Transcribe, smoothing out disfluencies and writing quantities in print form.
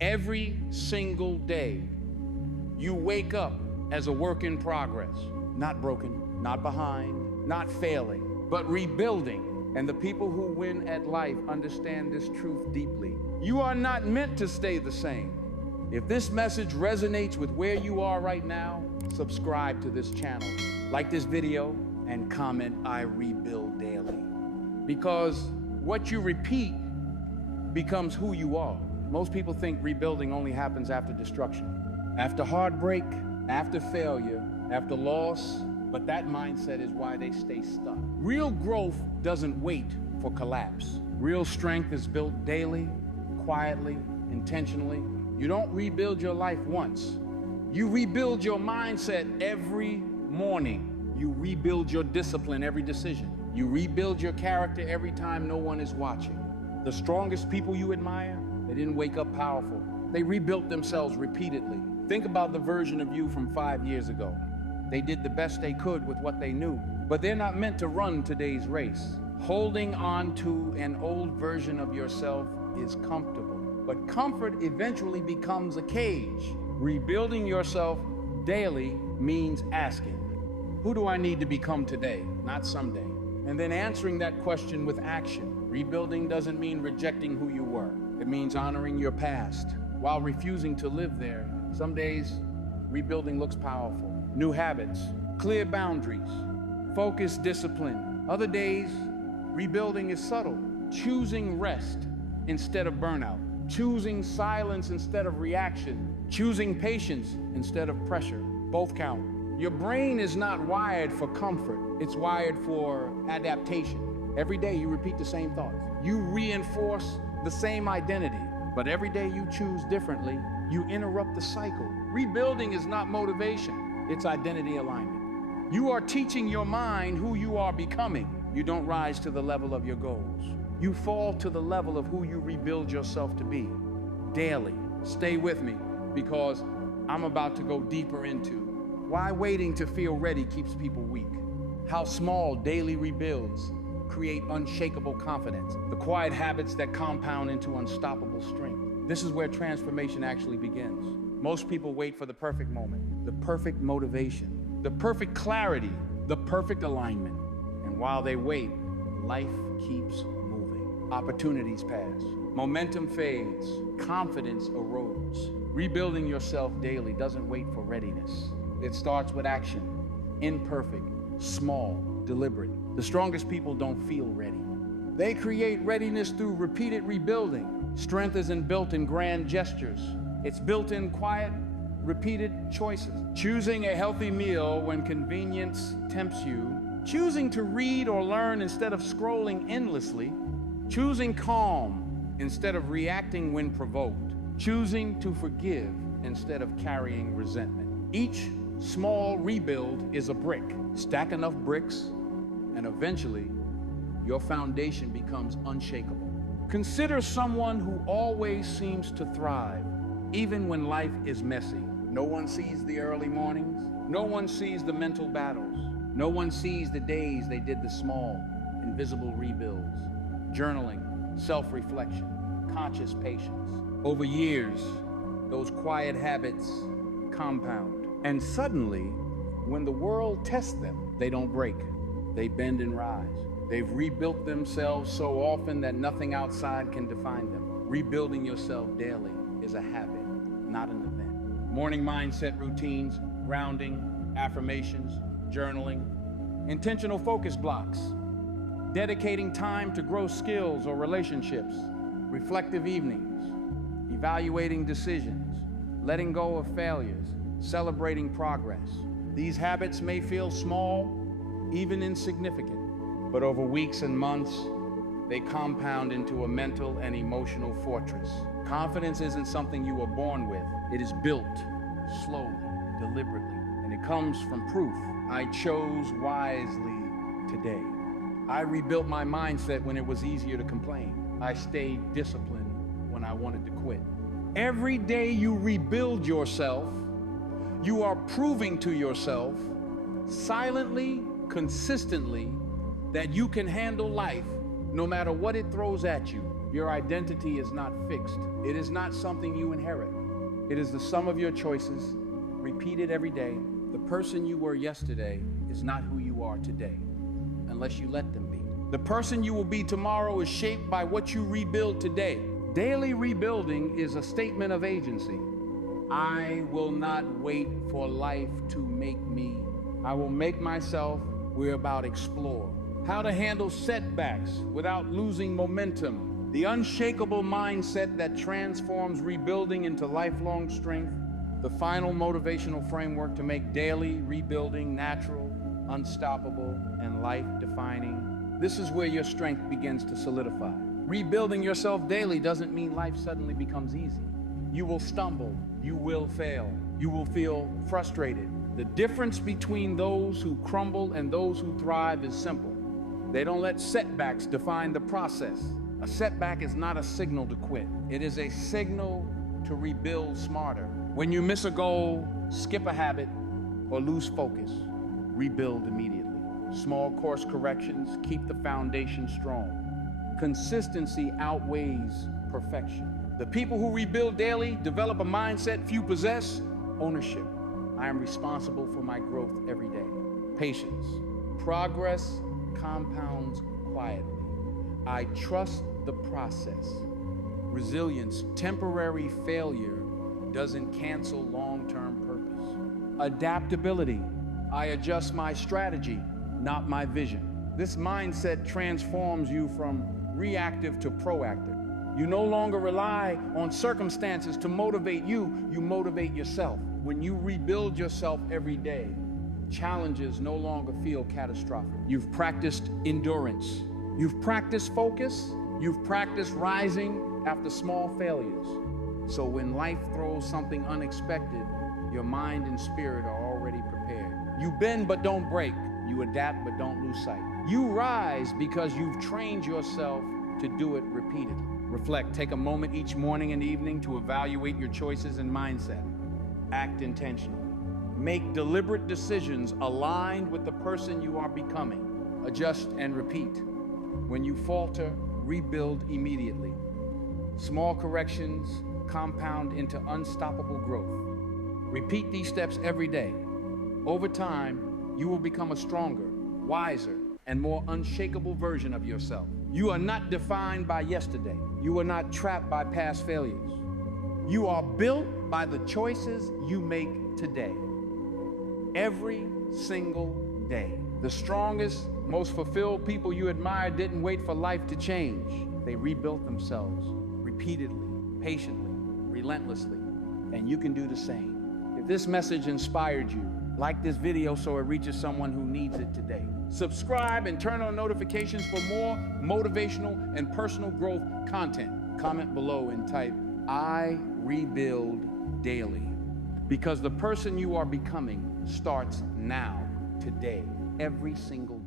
Every single day, you wake up as a work in progress, not broken, not behind, not failing, but rebuilding. And the people who win at life understand this truth deeply. You are not meant to stay the same. If this message resonates with where you are right now, subscribe to this channel, like this video, and comment, "I rebuild daily." Because what you repeat becomes who you are. Most people think rebuilding only happens after destruction, after heartbreak, after failure, after loss, but that mindset is why they stay stuck. Real growth doesn't wait for collapse. Real strength is built daily, quietly, intentionally. You don't rebuild your life once. You rebuild your mindset every morning. You rebuild your discipline every decision. You rebuild your character every time no one is watching. The strongest people you admire, they didn't wake up powerful. They rebuilt themselves repeatedly. Think about the version of you from 5 years ago. They did the best they could with what they knew, but they're not meant to run today's race. Holding on to an old version of yourself is comfortable, but comfort eventually becomes a cage. Rebuilding yourself daily means asking, who do I need to become today, not someday? And then answering that question with action. Rebuilding doesn't mean rejecting who you were. It means honoring your past while refusing to live there. Some days, rebuilding looks powerful. New habits, clear boundaries, focused discipline. Other days, rebuilding is subtle. Choosing rest instead of burnout. Choosing silence instead of reaction. Choosing patience instead of pressure. Both count. Your brain is not wired for comfort. It's wired for adaptation. Every day you repeat the same thoughts. You reinforce the same identity, but every day you choose differently, you interrupt the cycle. Rebuilding is not motivation, it's identity alignment. You are teaching your mind who you are becoming. You don't rise to the level of your goals. You fall to the level of who you rebuild yourself to be. Daily. Stay with me, because I'm about to go deeper into why waiting to feel ready keeps people weak. How small daily rebuilds create unshakable confidence. The quiet habits that compound into unstoppable strength. This is where transformation actually begins. Most people wait for the perfect moment, the perfect motivation, the perfect clarity, the perfect alignment. And while they wait, life keeps moving. Opportunities pass. Momentum fades. Confidence erodes. Rebuilding yourself daily doesn't wait for readiness. It starts with action. Imperfect, small, deliberate. The strongest people don't feel ready. They create readiness through repeated rebuilding. Strength isn't built in grand gestures. It's built in quiet, repeated choices. Choosing a healthy meal when convenience tempts you. Choosing to read or learn instead of scrolling endlessly. Choosing calm instead of reacting when provoked. Choosing to forgive instead of carrying resentment. Each small rebuild is a brick. Stack enough bricks, and eventually, your foundation becomes unshakable. Consider someone who always seems to thrive, even when life is messy. No one sees the early mornings. No one sees the mental battles. No one sees the days they did the small, invisible rebuilds. Journaling, self-reflection, conscious patience. Over years, those quiet habits compound. And suddenly, when the world tests them, they don't break. They bend and rise. They've rebuilt themselves so often that nothing outside can define them. Rebuilding yourself daily is a habit, not an event. Morning mindset routines, grounding, affirmations, journaling, intentional focus blocks, dedicating time to grow skills or relationships, reflective evenings, evaluating decisions, letting go of failures, celebrating progress. These habits may feel small, even insignificant, but over weeks and months, they compound into a mental and emotional fortress. Confidence isn't something you were born with. It is built slowly, deliberately, and it comes from proof. I chose wisely today. I rebuilt my mindset when it was easier to complain. I stayed disciplined when I wanted to quit. Every day you rebuild yourself, you are proving to yourself, silently, consistently, that you can handle life no matter what it throws at you. Your identity is not fixed. It is not something you inherit. It is the sum of your choices, repeated every day. The person you were yesterday is not who you are today, unless you let them be. The person you will be tomorrow is shaped by what you rebuild today. Daily rebuilding is a statement of agency. I will not wait for life to make me. I will make myself. We're about explore. How to handle setbacks without losing momentum. The unshakable mindset that transforms rebuilding into lifelong strength. The final motivational framework to make daily rebuilding natural, unstoppable, and life-defining. This is where your strength begins to solidify. Rebuilding yourself daily doesn't mean life suddenly becomes easy. You will stumble, you will fail, you will feel frustrated. The difference between those who crumble and those who thrive is simple. They don't let setbacks define the process. A setback is not a signal to quit. It is a signal to rebuild smarter. When you miss a goal, skip a habit, or lose focus, rebuild immediately. Small course corrections keep the foundation strong. Consistency outweighs perfection. The people who rebuild daily develop a mindset few possess: ownership. I am responsible for my growth every day. Patience. Progress compounds quietly. I trust the process. Resilience. Temporary failure doesn't cancel long-term purpose. Adaptability. I adjust my strategy, not my vision. This mindset transforms you from reactive to proactive. You no longer rely on circumstances to motivate you, you motivate yourself. When you rebuild yourself every day, challenges no longer feel catastrophic. You've practiced endurance. You've practiced focus. You've practiced rising after small failures. So when life throws something unexpected, your mind and spirit are already prepared. You bend but don't break. You adapt but don't lose sight. You rise because you've trained yourself to do it repeatedly. Reflect. Take a moment each morning and evening to evaluate your choices and mindset. Act intentionally. Make deliberate decisions aligned with the person you are becoming. Adjust and repeat. When you falter, rebuild immediately. Small corrections compound into unstoppable growth. Repeat these steps every day. Over time, you will become a stronger, wiser, and more unshakable version of yourself. You are not defined by yesterday. You are not trapped by past failures. You are built by the choices you make today. Every single day. The strongest, most fulfilled people you admire didn't wait for life to change. They rebuilt themselves repeatedly, patiently, relentlessly, and you can do the same. If this message inspired you, like this video so it reaches someone who needs it today. Subscribe and turn on notifications for more motivational and personal growth content. Comment below and type, I rebuild daily. Because the person you are becoming starts now, today, every single